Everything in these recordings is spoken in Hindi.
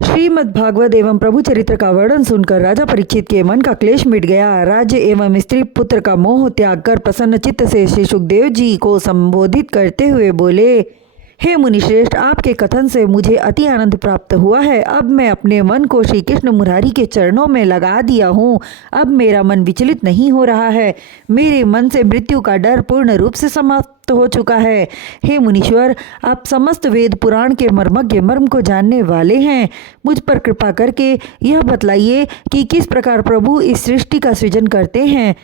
श्रीमद् भागवत एवं प्रभु चरित्र का वर्णन सुनकर राजा परीक्षित के मन का क्लेश मिट गया। राज्य एवं स्त्री पुत्र का मोह त्याग कर प्रसन्न चित्त से श्री सुखदेव जी को संबोधित करते हुए बोले, हे मुनिश्रेष्ठ, आपके कथन से मुझे अति आनंद प्राप्त हुआ है। अब मैं अपने मन को श्री कृष्ण मुरारी के चरणों में लगा दिया हूँ। अब मेरा मन विचलित नहीं हो रहा है। मेरे मन से मृत्यु का डर पूर्ण रूप से समाप्त हो चुका है। हे मुनीश्वर, आप समस्त वेद पुराण के मर्मज्ञ मर्म को जानने वाले हैं। मुझ पर कृपा करके यह बतलाइए कि किस प्रकार प्रभु इस सृष्टि का सृजन करते हैं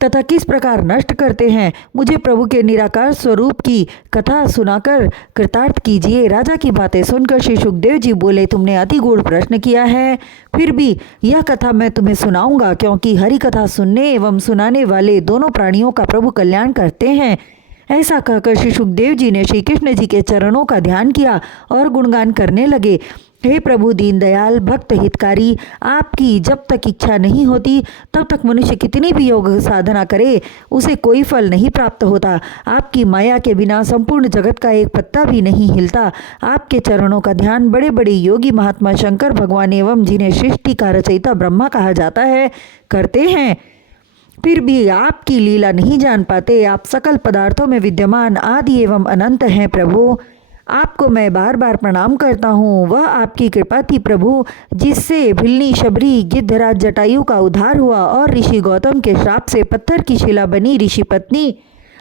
तथा किस प्रकार नष्ट करते हैं। मुझे प्रभु के निराकार स्वरूप की कथा सुनाकर कृतार्थ कीजिए। राजा की बातें सुनकर श्री सुखदेव जी बोले, तुमने अति गूढ़ प्रश्न किया है, फिर भी यह कथा मैं तुम्हें सुनाऊंगा, क्योंकि हरि कथा सुनने एवं सुनाने वाले दोनों प्राणियों का प्रभु कल्याण करते हैं। ऐसा कहकर श्री सुखदेव जी ने श्री कृष्ण जी के चरणों का ध्यान किया और गुणगान करने लगे। हे प्रभु दीनदयाल भक्त हितकारी, आपकी जब तक इच्छा नहीं होती तब तक मनुष्य कितनी भी योग साधना करे उसे कोई फल नहीं प्राप्त होता। आपकी माया के बिना संपूर्ण जगत का एक पत्ता भी नहीं हिलता। आपके चरणों का ध्यान बड़े बड़े योगी महात्मा शंकर भगवान एवं जिन्हें सृष्टि का रचयिता ब्रह्मा कहा जाता है करते हैं। फिर भी आपकी लीला नहीं जान पाते। आप सकल पदार्थों में विद्यमान आदि एवं अनंत हैं। प्रभु, आपको मैं बार बार प्रणाम करता हूँ। वह आपकी कृपा थी प्रभु, जिससे भिल्ली शबरी गिद्धराज जटायु का उद्धार हुआ और ऋषि गौतम के श्राप से पत्थर की शिला बनी ऋषि पत्नी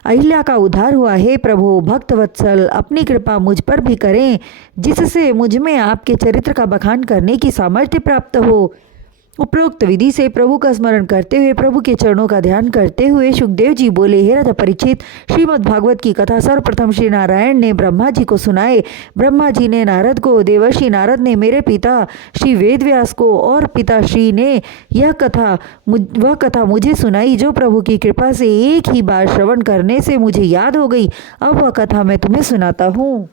अहिल्या का उद्धार हुआ। हे प्रभु भक्तवत्सल, अपनी कृपा मुझ पर भी करें, जिससे मुझ में आपके चरित्र का बखान करने की सामर्थ्य प्राप्त हो। उपरोक्त विधि से प्रभु का स्मरण करते हुए प्रभु के चरणों का ध्यान करते हुए सुखदेव जी बोले, हे राजा परीक्षित, श्रीमद् भागवत की कथा सर्वप्रथम श्री नारायण ने ब्रह्मा जी को सुनाए। ब्रह्मा जी ने नारद को, देवर्षि नारद ने मेरे पिता श्री वेदव्यास को और पिता श्री ने वह कथा मुझे सुनाई, जो प्रभु की कृपा से एक ही बार श्रवण करने से मुझे याद हो गई। अब वह कथा मैं तुम्हें सुनाता हूँ।